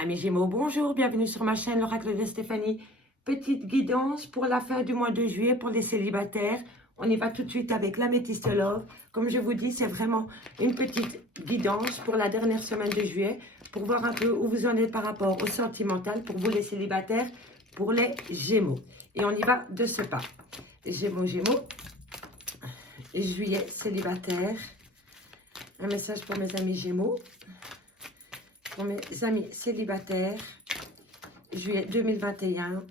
Amis Gémeaux, bonjour, bienvenue sur ma chaîne l'Oracle de Stéphanie. Petite guidance pour la fin du mois de juillet pour les célibataires. On y va tout de suite avec l'améthyste love. Comme je vous dis, c'est vraiment une petite guidance pour la dernière semaine de juillet, pour voir un peu où vous en êtes par rapport au sentimental, pour vous les célibataires, pour les Gémeaux. Et on y va de ce pas. Gémeaux, juillet, célibataire. Un message pour mes amis Gémeaux. Pour mes amis célibataires, juillet 2021,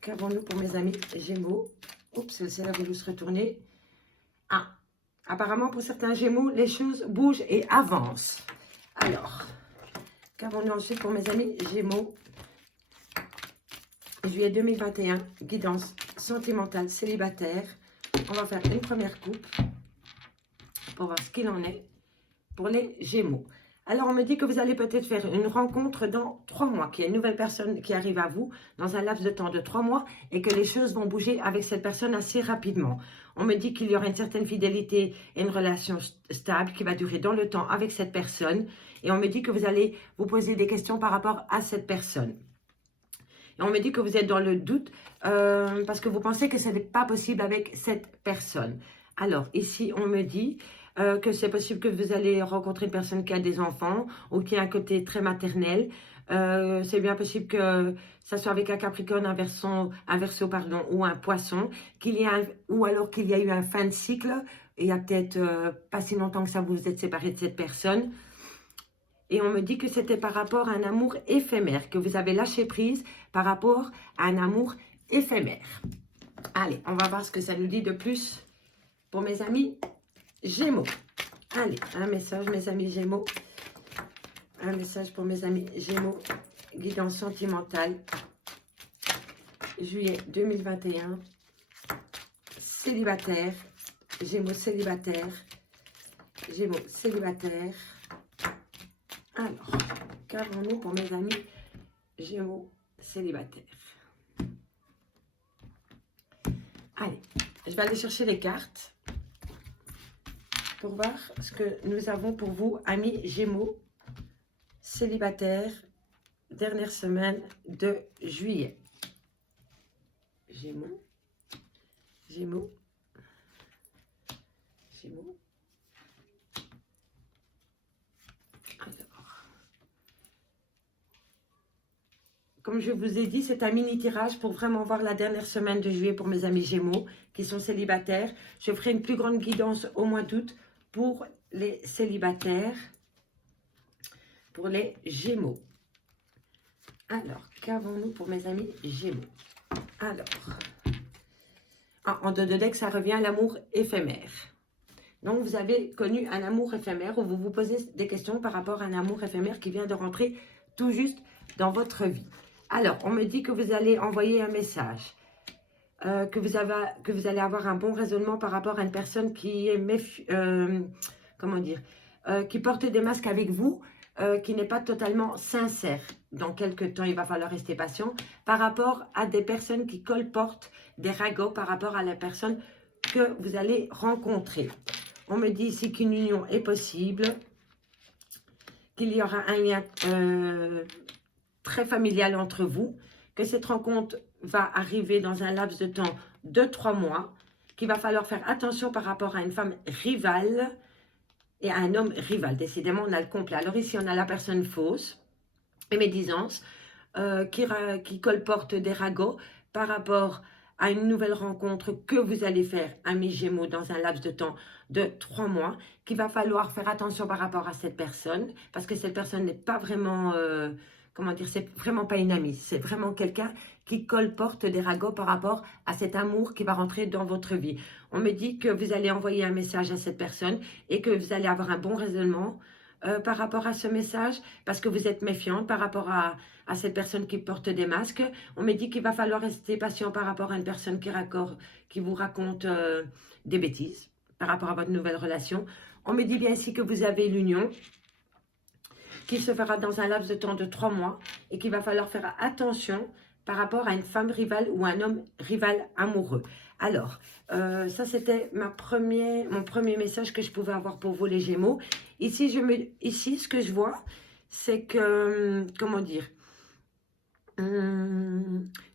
qu'avons-nous pour mes amis Gémeaux? Oups, c'est là voulu se retourner. Ah, apparemment pour certains Gémeaux, les choses bougent et avancent. Alors, qu'avons-nous ensuite pour mes amis Gémeaux? Juillet 2021, guidance sentimentale célibataire. On va faire une première coupe pour voir ce qu'il en est pour les Gémeaux. Alors, on me dit que vous allez peut-être faire une rencontre dans 3 mois, qu'il y a une nouvelle personne qui arrive à vous dans un laps de temps de 3 mois et que les choses vont bouger avec cette personne assez rapidement. On me dit qu'il y aura une certaine fidélité et une relation stable qui va durer dans le temps avec cette personne. Et on me dit que vous allez vous poser des questions par rapport à cette personne. Et on me dit que vous êtes dans le doute parce que vous pensez que ce n'est pas possible avec cette personne. Alors, ici, on me dit que c'est possible que vous allez rencontrer une personne qui a des enfants ou qui a un côté très maternel. C'est bien possible que ça soit avec un Capricorne, un Verseau, pardon, ou un Poisson, ou alors qu'il y a eu un fin de cycle. Il y a peut-être pas si longtemps que ça vous vous êtes séparé de cette personne. Et on me dit que c'était par rapport à un amour éphémère, que vous avez lâché prise par rapport à un amour éphémère. Allez, on va voir ce que ça nous dit de plus pour mes amis Gémeaux. Allez, un message, mes amis Gémeaux. Un message pour mes amis Gémeaux. Guidance sentimentale. Juillet 2021. Célibataire. Gémeaux célibataire. Gémeaux célibataire. Alors, qu'avons-nous pour mes amis Gémeaux célibataires? Allez, je vais aller chercher les cartes pour voir ce que nous avons pour vous, amis Gémeaux célibataires, dernière semaine de juillet. Gémeaux, Gémeaux, Gémeaux. Alors, comme je vous ai dit, c'est un mini tirage pour vraiment voir la dernière semaine de juillet pour mes amis Gémeaux qui sont célibataires. Je ferai une plus grande guidance au mois d'août pour les célibataires, pour les Gémeaux. Alors, qu'avons-nous pour mes amis Gémeaux? Alors, en deux de deck, ça revient à l'amour éphémère. Donc, vous avez connu un amour éphémère où vous vous posez des questions par rapport à un amour éphémère qui vient de rentrer tout juste dans votre vie. Alors, on me dit que vous allez envoyer un message, que vous allez avoir un bon raisonnement par rapport à une personne qui est qui porte des masques avec vous, qui n'est pas totalement sincère. Dans quelques temps, il va falloir rester patient par rapport à des personnes qui colportent des ragots par rapport à la personne que vous allez rencontrer. On me dit ici qu'une union est possible, qu'il y aura un lien très familial entre vous, que cette rencontre va arriver dans un laps de temps de 3 mois, qu'il va falloir faire attention par rapport à une femme rivale et à un homme rival. Décidément, on a le complet. Alors ici, on a la personne fausse et médisance qui colporte des ragots par rapport à une nouvelle rencontre que vous allez faire, amis Gémeaux, dans un laps de temps de 3 mois, qu'il va falloir faire attention par rapport à cette personne, parce que cette personne n'est pas vraiment, c'est vraiment pas une amie, c'est vraiment quelqu'un qui colporte des ragots par rapport à cet amour qui va rentrer dans votre vie. On me dit que vous allez envoyer un message à cette personne et que vous allez avoir un bon raisonnement par rapport à ce message, parce que vous êtes méfiante par rapport à cette personne qui porte des masques. On me dit qu'il va falloir rester patient par rapport à une personne qui vous raconte des bêtises par rapport à votre nouvelle relation. On me dit bien ici que vous avez l'union qui se fera dans un laps de temps de 3 mois et qu'il va falloir faire attention par rapport à une femme rivale ou un homme rival amoureux. Alors, ça c'était mon premier message que je pouvais avoir pour vous les Gémeaux. Ici, ce que je vois, c'est que, comment dire,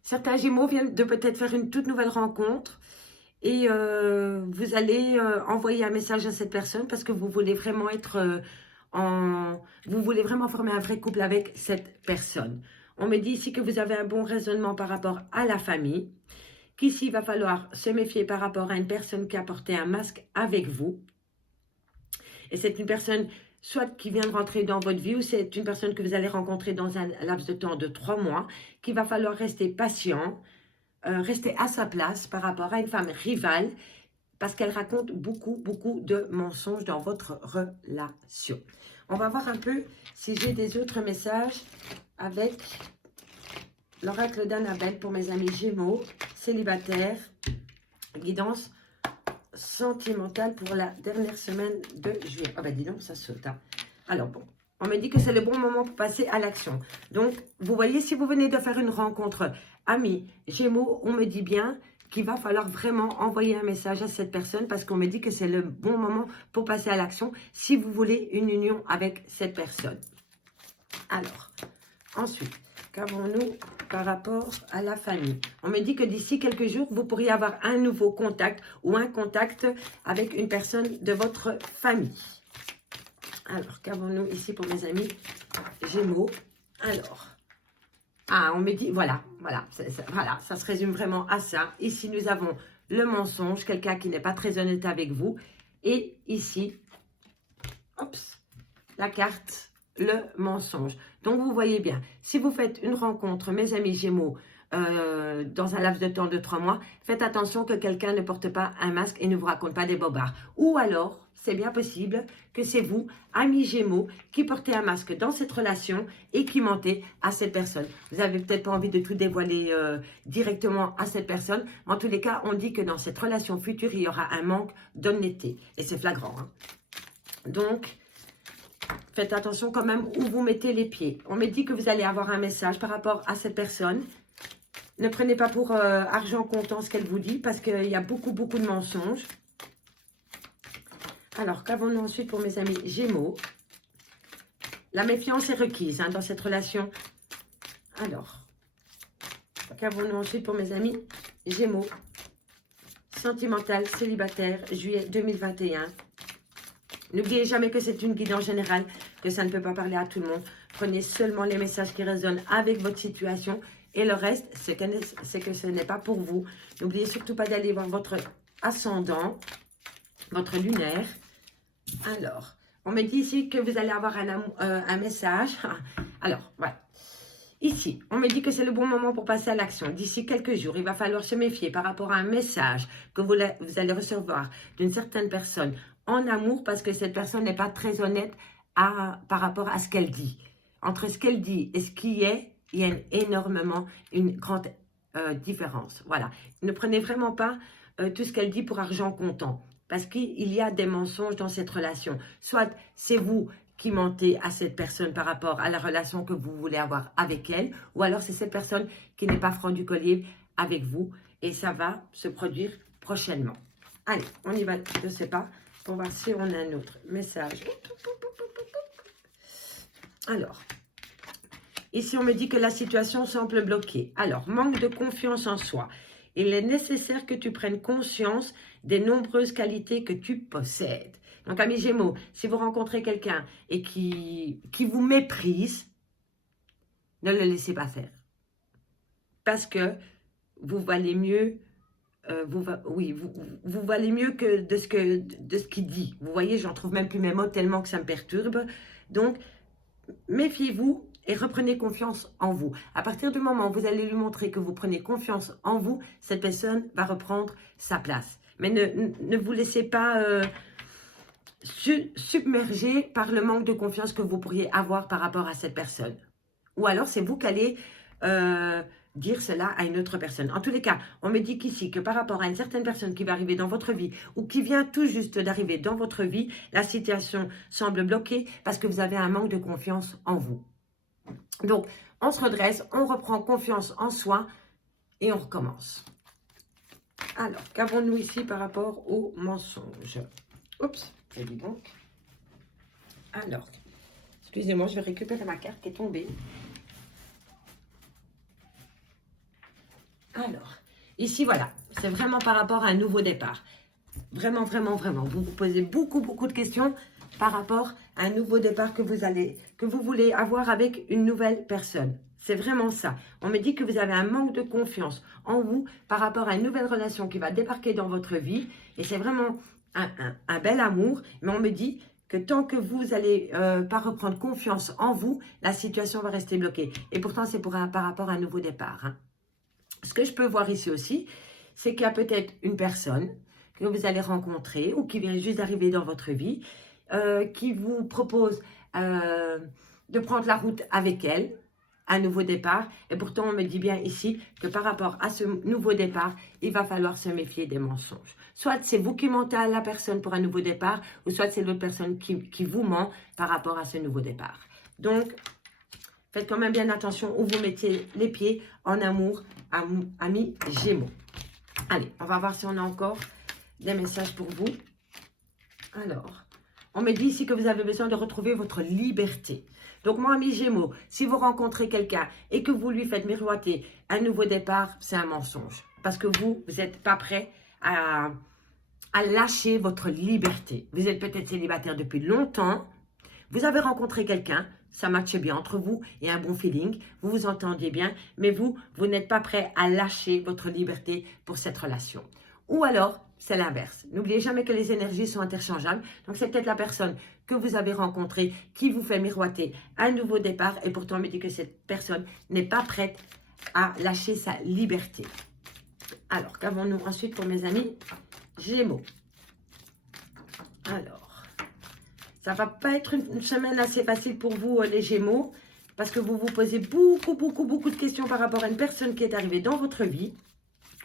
Certains Gémeaux viennent de peut-être faire une toute nouvelle rencontre et vous allez envoyer un message à cette personne parce que vous voulez vraiment être vous voulez vraiment former un vrai couple avec cette personne. On me dit ici que vous avez un bon raisonnement par rapport à la famille, qu'ici il va falloir se méfier par rapport à une personne qui a porté un masque avec vous. Et c'est une personne soit qui vient de rentrer dans votre vie ou c'est une personne que vous allez rencontrer dans un laps de temps de 3 mois, qu'il va falloir rester patient, rester à sa place par rapport à une femme rivale parce qu'elle raconte beaucoup, beaucoup de mensonges dans votre relation. On va voir un peu si j'ai des autres messages avec l'oracle d'Annabelle pour mes amis Gémeaux, célibataires, guidance sentimentale pour la dernière semaine de juillet. Ah ben dis donc, ça saute. Hein. Alors bon, on me dit que c'est le bon moment pour passer à l'action. Donc, vous voyez, si vous venez de faire une rencontre amis Gémeaux, on me dit bien qu'il va falloir vraiment envoyer un message à cette personne parce qu'on me dit que c'est le bon moment pour passer à l'action si vous voulez une union avec cette personne. Alors, ensuite, qu'avons-nous par rapport à la famille? On me dit que d'ici quelques jours, vous pourriez avoir un nouveau contact ou un contact avec une personne de votre famille. Alors, qu'avons-nous ici pour mes amis Gémeaux? Alors, on me dit, voilà, ça se résume vraiment à ça. Ici, nous avons le mensonge, quelqu'un qui n'est pas très honnête avec vous. Et ici, la carte, le mensonge. Donc, vous voyez bien, si vous faites une rencontre, mes amis Gémeaux, dans un laps de temps de 3 mois, faites attention que quelqu'un ne porte pas un masque et ne vous raconte pas des bobards. Ou alors, c'est bien possible que c'est vous, amis Gémeaux, qui portez un masque dans cette relation et qui mentez à cette personne. Vous n'avez peut-être pas envie de tout dévoiler directement à cette personne. Mais en tous les cas, on dit que dans cette relation future, il y aura un manque d'honnêteté. Et c'est flagrant. Hein. Donc, faites attention quand même où vous mettez les pieds. On me dit que vous allez avoir un message par rapport à cette personne. Ne prenez pas pour argent comptant ce qu'elle vous dit parce qu'il y a beaucoup, beaucoup de mensonges. Alors, qu'avons-nous ensuite pour mes amis Gémeaux? La méfiance est requise dans cette relation. Alors, qu'avons-nous ensuite pour mes amis Gémeaux? Sentimental, célibataire, juillet 2021. N'oubliez jamais que c'est une guidance générale, que ça ne peut pas parler à tout le monde. Prenez seulement les messages qui résonnent avec votre situation. Et le reste, c'est que ce n'est pas pour vous. N'oubliez surtout pas d'aller voir votre ascendant, votre lunaire. Alors, on me dit ici que vous allez avoir un message. Alors, voilà. Ici, on me dit que c'est le bon moment pour passer à l'action. D'ici quelques jours, il va falloir se méfier par rapport à un message que vous allez recevoir d'une certaine personne en amour parce que cette personne n'est pas très honnête par rapport à ce qu'elle dit. Entre ce qu'elle dit et ce qui est, il y a énormément une grande différence. Voilà. Ne prenez vraiment pas tout ce qu'elle dit pour argent comptant. Parce qu'il y a des mensonges dans cette relation. Soit c'est vous qui mentez à cette personne par rapport à la relation que vous voulez avoir avec elle. Ou alors c'est cette personne qui n'est pas franc du collier avec vous. Et ça va se produire prochainement. Allez, on y va, je ne sais pas, pour voir si on a un autre message. Alors, ici, on me dit que la situation semble bloquée. Alors, manque de confiance en soi. Il est nécessaire que tu prennes conscience des nombreuses qualités que tu possèdes. Donc, amis Gémeaux, si vous rencontrez quelqu'un et qui vous méprise, ne le laissez pas faire. Parce que vous valez mieux, vous valez mieux que de ce qu'il dit. Vous voyez, j'en trouve même plus mes mots tellement que ça me perturbe. Donc, méfiez-vous et reprenez confiance en vous. À partir du moment où vous allez lui montrer que vous prenez confiance en vous, cette personne va reprendre sa place. Mais ne vous laissez pas submerger par le manque de confiance que vous pourriez avoir par rapport à cette personne. Ou alors, c'est vous qui allez dire cela à une autre personne. En tous les cas, on me dit qu'ici, que par rapport à une certaine personne qui va arriver dans votre vie ou qui vient tout juste d'arriver dans votre vie, la situation semble bloquée parce que vous avez un manque de confiance en vous. Donc, on se redresse, on reprend confiance en soi et on recommence. Alors, qu'avons-nous ici par rapport au mensonge? Oups, et dis donc. Alors, excusez-moi, je vais récupérer ma carte qui est tombée. Alors, ici, voilà, c'est vraiment par rapport à un nouveau départ. Vraiment, vraiment, vraiment. Vous vous posez beaucoup, beaucoup de questions par rapport à un nouveau départ que vous voulez avoir avec une nouvelle personne. C'est vraiment ça. On me dit que vous avez un manque de confiance en vous par rapport à une nouvelle relation qui va débarquer dans votre vie. Et c'est vraiment un bel amour. Mais on me dit que tant que vous n'allez pas reprendre confiance en vous, la situation va rester bloquée. Et pourtant, c'est par rapport à un nouveau départ. Hein. Ce que je peux voir ici aussi, c'est qu'il y a peut-être une personne que vous allez rencontrer ou qui vient juste d'arriver dans votre vie, qui vous propose de prendre la route avec elle, un nouveau départ. Et pourtant, on me dit bien ici que par rapport à ce nouveau départ, il va falloir se méfier des mensonges. Soit c'est vous qui mentez à la personne pour un nouveau départ, ou soit c'est l'autre personne qui vous ment par rapport à ce nouveau départ. Donc, faites quand même bien attention où vous mettez les pieds en amour, amis Gémeaux. Allez, on va voir si on a encore des messages pour vous. Alors, on me dit ici que vous avez besoin de retrouver votre liberté. Donc, moi, amis Gémeaux, si vous rencontrez quelqu'un et que vous lui faites miroiter un nouveau départ, c'est un mensonge. Parce que vous n'êtes pas prêt à lâcher votre liberté. Vous êtes peut-être célibataire depuis longtemps. Vous avez rencontré quelqu'un, ça matche bien entre vous, il y a un bon feeling, vous vous entendiez bien, mais vous n'êtes pas prêt à lâcher votre liberté pour cette relation. Ou alors, c'est l'inverse. N'oubliez jamais que les énergies sont interchangeables. Donc, c'est peut-être la personne que vous avez rencontrée qui vous fait miroiter un nouveau départ et pourtant on me dit que cette personne n'est pas prête à lâcher sa liberté. Alors, qu'avons-nous ensuite pour mes amis Gémeaux? Alors, ça ne va pas être une semaine assez facile pour vous, les Gémeaux, parce que vous vous posez beaucoup de questions par rapport à une personne qui est arrivée dans votre vie.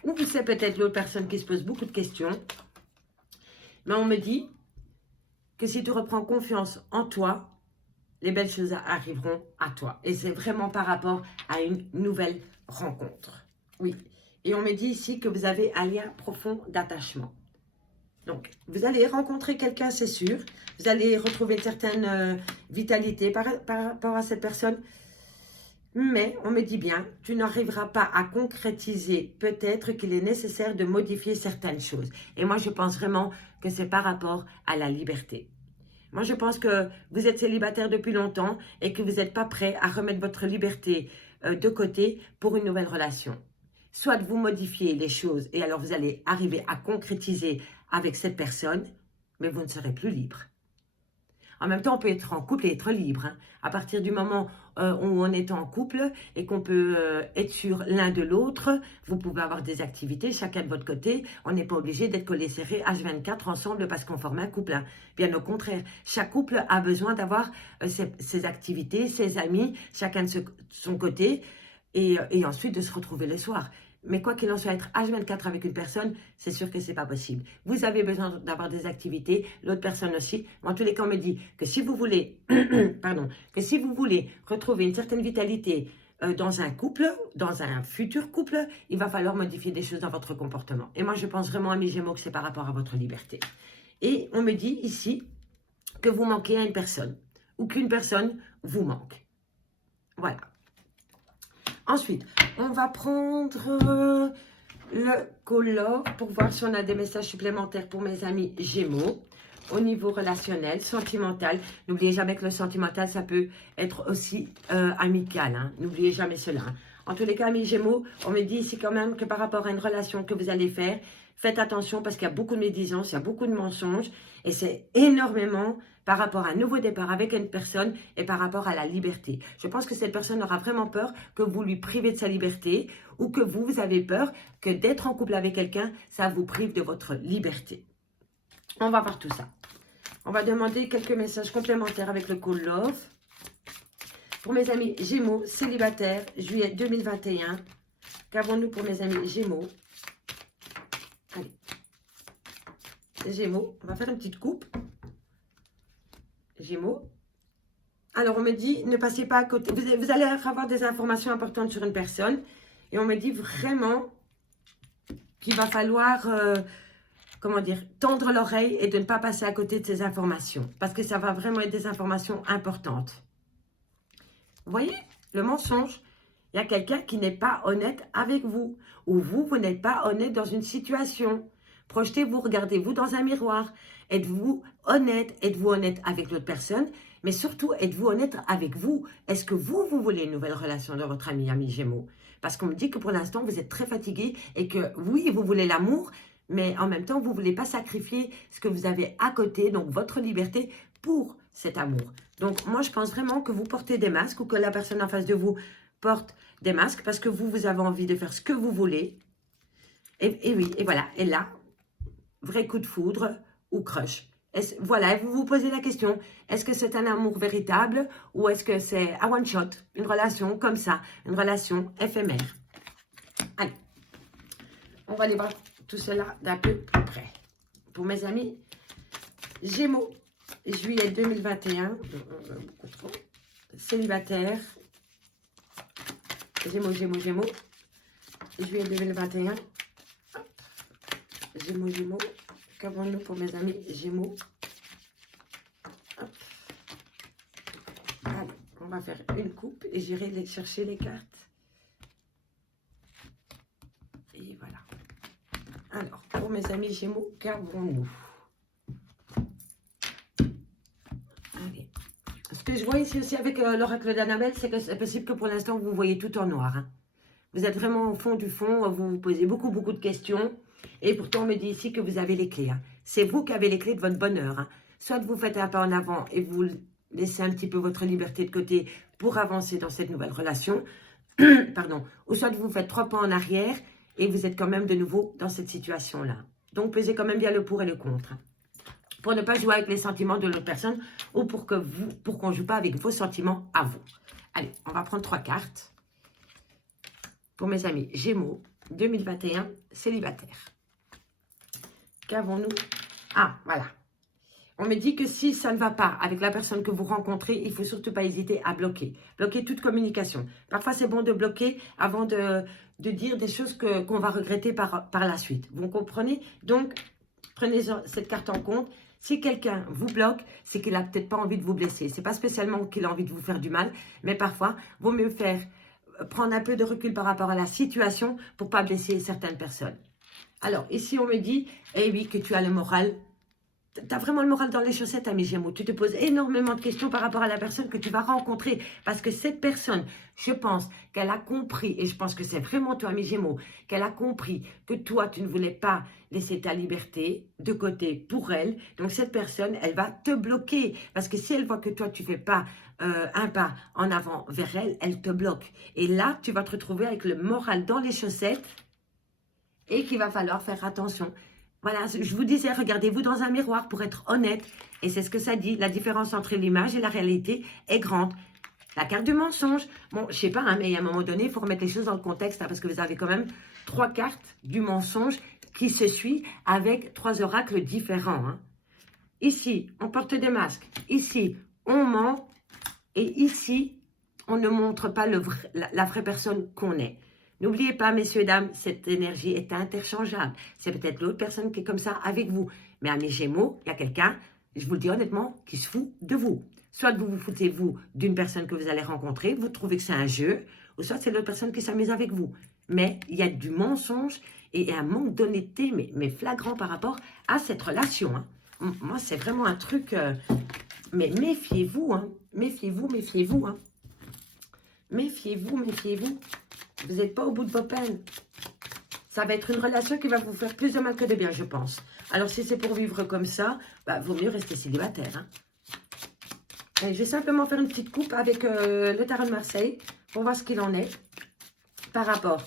Ou c'est peut-être l'autre personne qui se pose beaucoup de questions. Mais on me dit que si tu reprends confiance en toi, les belles choses arriveront à toi. Et c'est vraiment par rapport à une nouvelle rencontre. Oui. Et on me dit ici que vous avez un lien profond d'attachement. Donc, vous allez rencontrer quelqu'un, c'est sûr. Vous allez retrouver une certaine vitalité par rapport à cette personne. Mais on me dit bien, tu n'arriveras pas à concrétiser. Peut-être qu'il est nécessaire de modifier certaines choses. Et moi, je pense vraiment que c'est par rapport à la liberté. Moi, je pense que vous êtes célibataire depuis longtemps et que vous n'êtes pas prêt à remettre votre liberté de côté pour une nouvelle relation. Soit vous modifiez les choses et alors vous allez arriver à concrétiser avec cette personne, mais vous ne serez plus libre. En même temps, on peut être en couple et être libre. Hein. À partir du moment où on est en couple et qu'on peut être sûr l'un de l'autre, vous pouvez avoir des activités, chacun de votre côté. On n'est pas obligé d'être collés serrés H24 ensemble parce qu'on forme un couple. Hein. Bien au contraire, chaque couple a besoin d'avoir ses activités, ses amis, chacun de son côté, et ensuite de se retrouver le soir. Mais quoi qu'il en soit, être H24 avec une personne, c'est sûr que ce n'est pas possible. Vous avez besoin d'avoir des activités, l'autre personne aussi. En tous les cas, on me dit que si vous voulez, que si vous voulez retrouver une certaine vitalité dans un couple, dans un futur couple, il va falloir modifier des choses dans votre comportement. Et moi, je pense vraiment à mes Gémeaux que c'est par rapport à votre liberté. Et on me dit ici que vous manquez à une personne ou qu'une personne vous manque. Voilà. Ensuite, on va prendre le color pour voir si on a des messages supplémentaires pour mes amis Gémeaux. Au niveau relationnel, sentimental. N'oubliez jamais que le sentimental, ça peut être aussi amical. Hein. N'oubliez jamais cela. Hein. En tous les cas, amis Gémeaux, on me dit ici quand même que par rapport à une relation que vous allez faire, faites attention parce qu'il y a beaucoup de médisance, il y a beaucoup de mensonges. Et c'est énormément par rapport à un nouveau départ avec une personne et par rapport à la liberté. Je pense que cette personne aura vraiment peur que vous lui privez de sa liberté ou que vous avez peur que d'être en couple avec quelqu'un, ça vous prive de votre liberté. On va voir tout ça. On va demander quelques messages complémentaires avec le call love. Pour mes amis Gémeaux, célibataires, juillet 2021. Qu'avons-nous pour mes amis Gémeaux? Allez. Gémeaux, on va faire une petite coupe. Gémeaux. Alors, on me dit, ne passez pas à côté. Vous allez avoir des informations importantes sur une personne. Et on me dit vraiment qu'il va falloir, comment dire, tendre l'oreille et de ne pas passer à côté de ces informations. Parce que ça va vraiment être des informations importantes. Vous voyez, le mensonge. Il y a quelqu'un qui n'est pas honnête avec vous. Ou vous n'êtes pas honnête dans une situation. Projetez-vous, regardez-vous dans un miroir. Êtes-vous honnête? Êtes-vous honnête avec l'autre personne? Mais surtout, êtes-vous honnête avec vous? Est-ce que vous voulez une nouvelle relation dans votre ami Gémeaux? Parce qu'on me dit que pour l'instant, vous êtes très fatigué et que oui, vous voulez l'amour, mais en même temps, vous ne voulez pas sacrifier ce que vous avez à côté, donc votre liberté, pour cet amour. Donc, moi, je pense vraiment que vous portez des masques ou que la personne en face de vous porte des masques parce que vous avez envie de faire ce que vous voulez. Et oui, et voilà. Et là, vrai coup de foudre ou crush. Voilà, vous vous posez la question, est-ce que c'est un amour véritable ou est-ce que c'est un one shot, une relation comme ça, une relation éphémère? Allez, on va aller voir tout cela d'un peu plus près. Pour mes amis, Gémeaux, juillet 2021, célibataire, Gémeaux, juillet 2021, Gémeaux, qu'avons-nous pour mes amis Gémeaux? Allez, on va faire une coupe et j'irai chercher les cartes. Et voilà. Alors, pour mes amis Gémeaux, qu'avons-nous? Allez. Ce que je vois ici aussi avec l'oracle d'Annabelle, c'est que c'est possible que pour l'instant, vous voyez tout en noir. Hein. Vous êtes vraiment au fond du fond, vous vous posez beaucoup de questions. Et pourtant, on me dit ici que vous avez les clés. Hein. C'est vous qui avez les clés de votre bonheur. Hein. Soit vous faites un pas en avant et vous laissez un petit peu votre liberté de côté pour avancer dans cette nouvelle relation. Pardon. Ou soit vous faites 3 pas en arrière et vous êtes quand même de nouveau dans cette situation-là. Donc, pesez quand même bien le pour et le contre. Hein. Pour ne pas jouer avec les sentiments de l'autre personne ou pour qu'on ne joue pas avec vos sentiments à vous. Allez, on va prendre 3 cartes. Pour mes amis Gémeaux, 2021, célibataire. Qu'avons-nous? Ah, voilà. On me dit que si ça ne va pas avec la personne que vous rencontrez, il ne faut surtout pas hésiter à bloquer. Bloquer toute communication. Parfois, c'est bon de bloquer avant de dire des choses qu'on va regretter par la suite. Vous comprenez? Donc, prenez cette carte en compte. Si quelqu'un vous bloque, c'est qu'il n'a peut-être pas envie de vous blesser. Ce n'est pas spécialement qu'il a envie de vous faire du mal, mais parfois, il vaut mieux prendre un peu de recul par rapport à la situation pour ne pas blesser certaines personnes. Alors, ici, on me dit, eh oui, que tu as le moral. Tu as vraiment le moral dans les chaussettes, ami Gémeaux. Tu te poses énormément de questions par rapport à la personne que tu vas rencontrer. Parce que cette personne, je pense qu'elle a compris, et je pense que c'est vraiment toi, ami Gémeaux, qu'elle a compris que toi, tu ne voulais pas laisser ta liberté de côté pour elle. Donc, cette personne, elle va te bloquer. Parce que si elle voit que toi, tu ne fais pas un pas en avant vers elle, elle te bloque. Et là, tu vas te retrouver avec le moral dans les chaussettes et qu'il va falloir faire attention. Voilà, je vous disais, regardez-vous dans un miroir pour être honnête. Et c'est ce que ça dit. La différence entre l'image et la réalité est grande. La carte du mensonge. Bon, je sais pas, hein, mais à un moment donné, il faut remettre les choses dans le contexte. Hein, parce que vous avez quand même 3 cartes du mensonge qui se suivent avec 3 oracles différents. Hein. Ici, on porte des masques. Ici, on ment. Et ici, on ne montre pas la vraie personne qu'on est. N'oubliez pas, messieurs et dames, cette énergie est interchangeable. C'est peut-être l'autre personne qui est comme ça avec vous. Mais à mes Gémeaux, il y a quelqu'un, je vous le dis honnêtement, qui se fout de vous. Soit vous vous foutez, vous, d'une personne que vous allez rencontrer, vous trouvez que c'est un jeu, ou soit c'est l'autre personne qui s'amuse avec vous. Mais il y a du mensonge et un manque d'honnêteté, mais flagrant par rapport à cette relation. Hein. Moi, c'est vraiment un truc... mais méfiez-vous, hein. Méfiez-vous, méfiez-vous. Hein. Méfiez-vous, méfiez-vous. Vous n'êtes pas au bout de vos peines. Ça va être une relation qui va vous faire plus de mal que de bien, je pense. Alors, si c'est pour vivre comme ça, bah, vaut mieux rester célibataire. Hein. Et je vais simplement faire une petite coupe avec le tarot de Marseille pour voir ce qu'il en est par rapport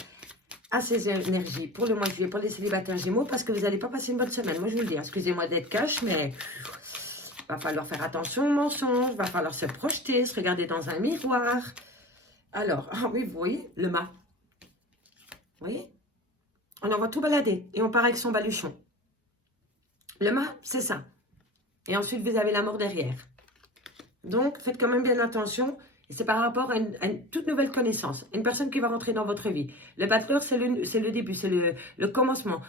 à ces énergies pour le mois de juillet, pour les célibataires Gémeaux, parce que vous n'allez pas passer une bonne semaine. Moi, je vous le dis, excusez-moi d'être cash, mais il va falloir faire attention aux mensonges, il va falloir se projeter, se regarder dans un miroir. Alors, ah oui, vous voyez, le mât. Vous voyez? On envoie tout balader et on part avec son baluchon. Le mât, c'est ça. Et ensuite, vous avez la mort derrière. Donc, faites quand même bien attention. C'est par rapport à une toute nouvelle connaissance. Une personne qui va rentrer dans votre vie. Le battleur, c'est le début, c'est le commencement.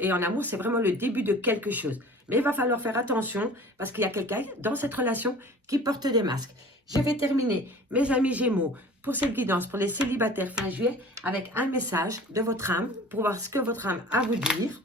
Et en amour, c'est vraiment le début de quelque chose. Mais il va falloir faire attention parce qu'il y a quelqu'un dans cette relation qui porte des masques. Je vais terminer, mes amis Gémeaux, pour cette guidance pour les célibataires fin juillet avec un message de votre âme pour voir ce que votre âme a à vous dire.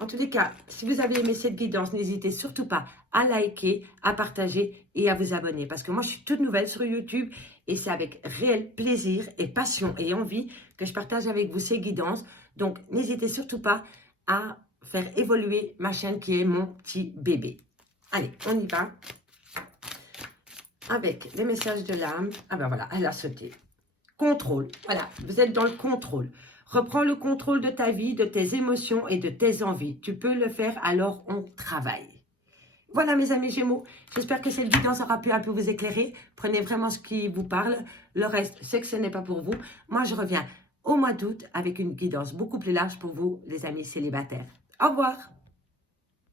En tous les cas, si vous avez aimé cette guidance, n'hésitez surtout pas à liker, à partager et à vous abonner. Parce que moi, je suis toute nouvelle sur YouTube et c'est avec réel plaisir et passion et envie que je partage avec vous ces guidances. Donc, n'hésitez surtout pas à faire évoluer ma chaîne qui est mon petit bébé. Allez, on y va. Avec les messages de l'âme. Ah ben voilà, elle a sauté. Contrôle. Voilà, vous êtes dans le contrôle. Reprends le contrôle de ta vie, de tes émotions et de tes envies. Tu peux le faire, alors on travaille. Voilà mes amis Gémeaux, j'espère que cette vidéo aura pu un peu vous éclairer. Prenez vraiment ce qui vous parle. Le reste, c'est que ce n'est pas pour vous. Moi, je reviens au mois d'août avec une guidance beaucoup plus large pour vous, les amis célibataires. Au revoir.